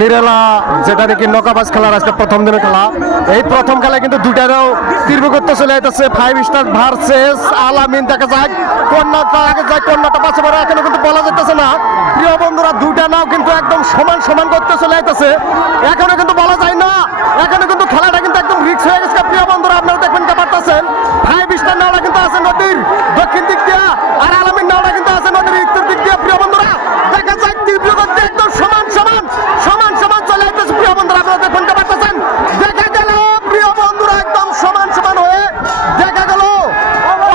নিরেলা যেটা নাকি নৌকাবাজ খেলার আজকে প্রথম দিনের খেলা, এই প্রথম খেলায় কিন্তু দুইটারও তীব্র করতে চলে যাইতেছে 5 স্টার ভার্সেস আলামিন। দেখা যাক কন্যাটা আগে যায়, কন্যাটা পাশে পড়ে, এখনো কিন্তু বলা যাইতেছে না। প্রিয় বন্ধুরা, দুইটা নাও কিন্তু একদম সমান সমান করতে চলে যাইতেছে, এখনো কিন্তু বলা যায় না, এখনো কিন্তু খেলাটা কিন্তু একদম রিস্ক হয়ে গেছে। প্রিয় বন্ধুরা, আপনারা দেখবেন কে পারতেছেন 5 স্টার নাওটা কিন্তু আছে নদীর দক্ষিণ দিক দিয়ে, আর আলামিন নাওটা কিন্তু আছে নদীর উত্তর দিক দিয়ে। প্রিয় বন্ধুরা, দেখা যাক তীব্র করতে একদম সমান সমান সমান সমান চলে যাইতেছে। প্রিয় বন্ধুরা, আপনারা দেখবেন কে পারতেছেন, দেখা গেল প্রিয় বন্ধুরা একদম সমান সমান হয়ে দেখা গেল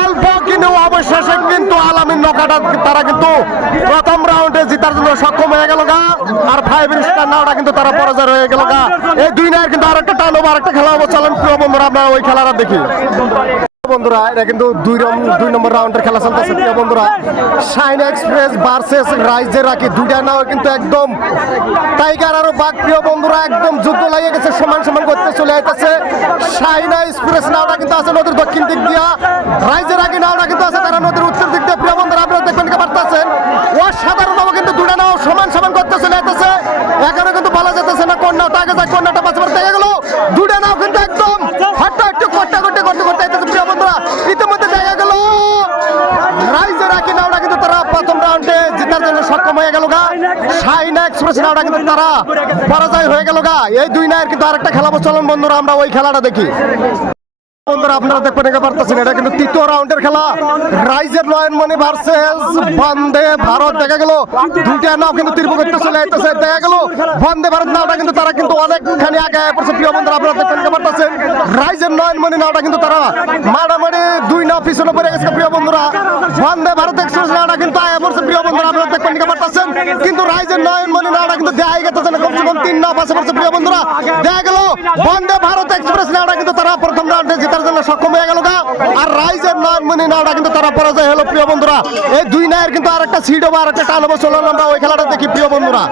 অল্প, কিন্তু অবশেষে কিন্তু আলামিন নৌকাটা তারা কিন্তু প্রথম রাউন্ডে জিতার জন্য সক্ষম হয়ে গেল গা, আর 5 স্টার নাওটা কিন্তু তারা পরাজয় হয়ে গেল গা। এই দুই নায়ের কিন্তু আরেকটা টান হবে, আরেকটা খেলা হবে। চলেন প্রিয় বন্ধুরা, আপনারা ওই খেলাটা দেখি। বন্ধুরা, এটা কিন্তু 2 নম্বর রাউন্ডের খেলা চলতেছে। প্রিয় বন্ধুরা, শাইন এক্সপ্রেস ভার্সেস রাইজের রাখি, দুইটা নাও কিন্তু একদম টাইগার আর বাঘ। প্রিয় বন্ধুরা, একদম যুদ্ধ লাগিয়ে গেছে, সমান সমান করতে চলে যাইতেছে। শাইন এক্সপ্রেস নাওটা কিন্তু আছে নদীর দক্ষিণ দিক দিয়া, রাইজের রাখি নাওটা কিন্তু আছে তারা নদীর উত্তর দিক দিয়ে। প্রিয় বন্ধুরা, আপনারা দেখবেন কে পারতেছেন, অসাধারণভাবে কিন্তু দুইটা নাও সমান সমান করতে চলে যাইতেছে, এখনো কিন্তু বলা যেতেছে না কন্যাটা আগে যায়, কন্যাটা পাশে পড়ে দেখা গেল দুইটা নাও কিন্তু একদম হাট্টা একটু করতে করতে করতে করতে যাইতেছে। প্রিয় বন্ধুরা, ইতিমধ্যে দেখা গেল রাইজের রাখি নাওটা কিন্তু তারা প্রথম রাউন্ডে জেতার জন্য সক্ষম হয়ে গেল গা, শাইন এক্সপ্রেস নাওটা কিন্তু তারা পরাজয় হয়ে গেল গা। এই দুই নায়ের কিন্তু আরেকটা খেলাবো, চলুন বন্ধুরা আমরা ওই খেলাটা দেখি। বন্ধুরা, আপনারা দেখবেন একে পারতেছেন, এটা কিন্তু তৃতীয় রাউন্ডের খেলা, রাইজের নয়নমণি ভার্সেস বন্দে ভারত। দেখা গেল দুইটা নাও কিন্তু তীব্র করতে চলে যাইতেছে, দেখা গেল বন্দে ভারত নাওটা কিন্তু তারা কিন্তু অনেকখানি আগে পড়ছে। প্রিয় বন্ধুরা, আপনারা দেখবেন একে পারতেছেন, রাইজের নয়নমণি নাওটা কিন্তু তারা মারামারি দুই নাও পিছনে পড়ে গেছে। প্রিয় বন্ধুরা, বন্দে ভারত এক্সপ্রেস নাওটা কিন্তু আগে পড়ছে। প্রিয় বন্ধুরা, আপনারা দেখবেন একে পারতেছেন, কিন্তু রাইজের নয়নমণি নাওটা কিন্তু দেখা গেছে না, কমসে কম 3 নাও পাশে পড়ছে। প্রিয় বন্ধুরা, দেখা গেল বন্দে ভারত এক্সপ্রেস নাওটা কিন্তু তারা প্রথম রাউন্ডে জেতার জন্য সক্ষম হয়ে গেল, আর রাইজের নয়নমণি নাওটা কিন্তু তারা পরাজয় হলো। প্রিয় বন্ধুরা, এই দুই নায়ের কিন্তু আরেকটা সিট হবে, আরেকটা টান হবে। চলুন আমরা ওই খেলাটা দেখি। প্রিয় বন্ধুরা,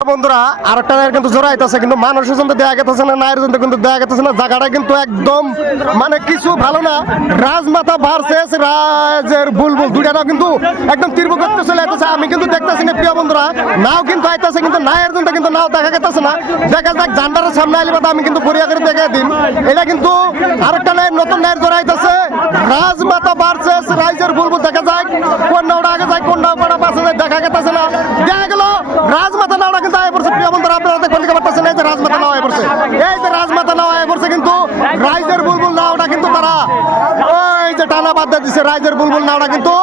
বন্ধুরা আরেকটা নায়ের কিন্তু জোড়া আইতাছে, কিন্তু মানুষের জন্য দেয়া গেছে না, নায়ের জন্য কিন্তু দেয়া গেছে না। জায়গাটা কিন্তু একদম মানে কিছু ভালো না। রাজমাতা ভার্সেস রাজের বুলবুল, দুইটা নাও কিন্তু একদম তীব্র করতে চলে আইতাছে। আমি কিন্তু দেখতেছি না প্রিয় বন্ধুরা, নাও কিন্তু আইতাছে, কিন্তু নায়ের জন্য কিন্তু নাও দেখা গেছে না। দেখা যাক জান্ডারের সামনে আইলে বাদ আমি কিন্তু পরিয়া করে দেখে দিন। এটা কিন্তু আরেকটা নায়ের নতুন নায়ের জোড়া আইতাছে, রাজমাতা ভার্সেস রাইজের বুলবুল। দেখা যাক কোন নাওটা আগে যায়, কোন নাওটা পাশে যায়, দেখা গেছে না। দেখা গেল রাজমাতা নাওটা কিন্তু আয় পড়ছে। প্রিয় বন্ধুরা, আপনারা দেখবেন কি পারতেছেন, এই যে রাজমাতা নাও আয় পড়ছে, এই যে রাজমাতা নাও আয় পড়ছে, কিন্তু রাইজের বুলবুল নাওটা কিন্তু তারা ওই যে টানা বাদ দিয়ে দিছে। রাইজের বুলবুল নাওটা কিন্তু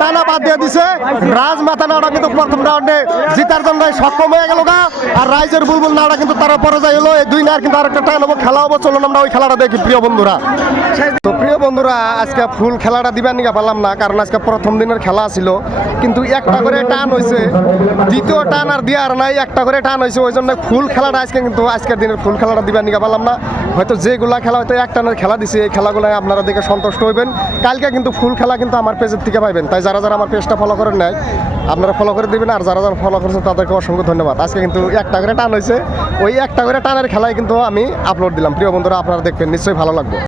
টানা বাদ দিয়ে দিছে, রাজমাতা নাওটা কিন্তু প্রথম রাউন্ডে জিতার জন্য সক্ষম হয়ে গেল গা, আর রাইজের বুলবুল নাওটা কিন্তু তারা পরাজয় হলো। এই দুই নায়ের কিন্তু আরেকটা টান হবো, খেলা হবো। চলুন আমরা ওই খেলাটা দেখি। প্রিয় বন্ধুরা, তো প্রিয় বন্ধুরা, আজকে ফুল খেলাটা দিবার নিকা পারলাম না, কারণ আজকে প্রথম দিনের খেলা ছিল, কিন্তু একটা করে টান হয়েছে, দ্বিতীয় টান আর দেওয়ার নাই, একটা করে টান হয়েছে। ওই জন্য ফুল খেলাটা আজকে কিন্তু আজকের দিনের ফুল খেলাটা দিবার নিকা পারলাম না। হয়তো যেগুলা খেলা হয়তো এক টানের খেলা দিছে, এই খেলাগুলো আপনারা দেখে সন্তুষ্ট হইবেন। কালকে কিন্তু ফুল খেলা কিন্তু আমার পেজের থেকে পাইবেন, তাই যারা যারা আমার পেজটা ফলো করেন নাই আপনারা ফলো করে দিবেন, আর যারা যারা ফলো করেছেন তাদেরকে অসংখ্য ধন্যবাদ। আজকে কিন্তু একটা করে টান হয়েছে, ওই একটা করে টানের খেলায় কিন্তু আমি আপলোড দিলাম। প্রিয় বন্ধুরা, আপনারা দেখবেন, নিশ্চয়ই ভালো লাগবে।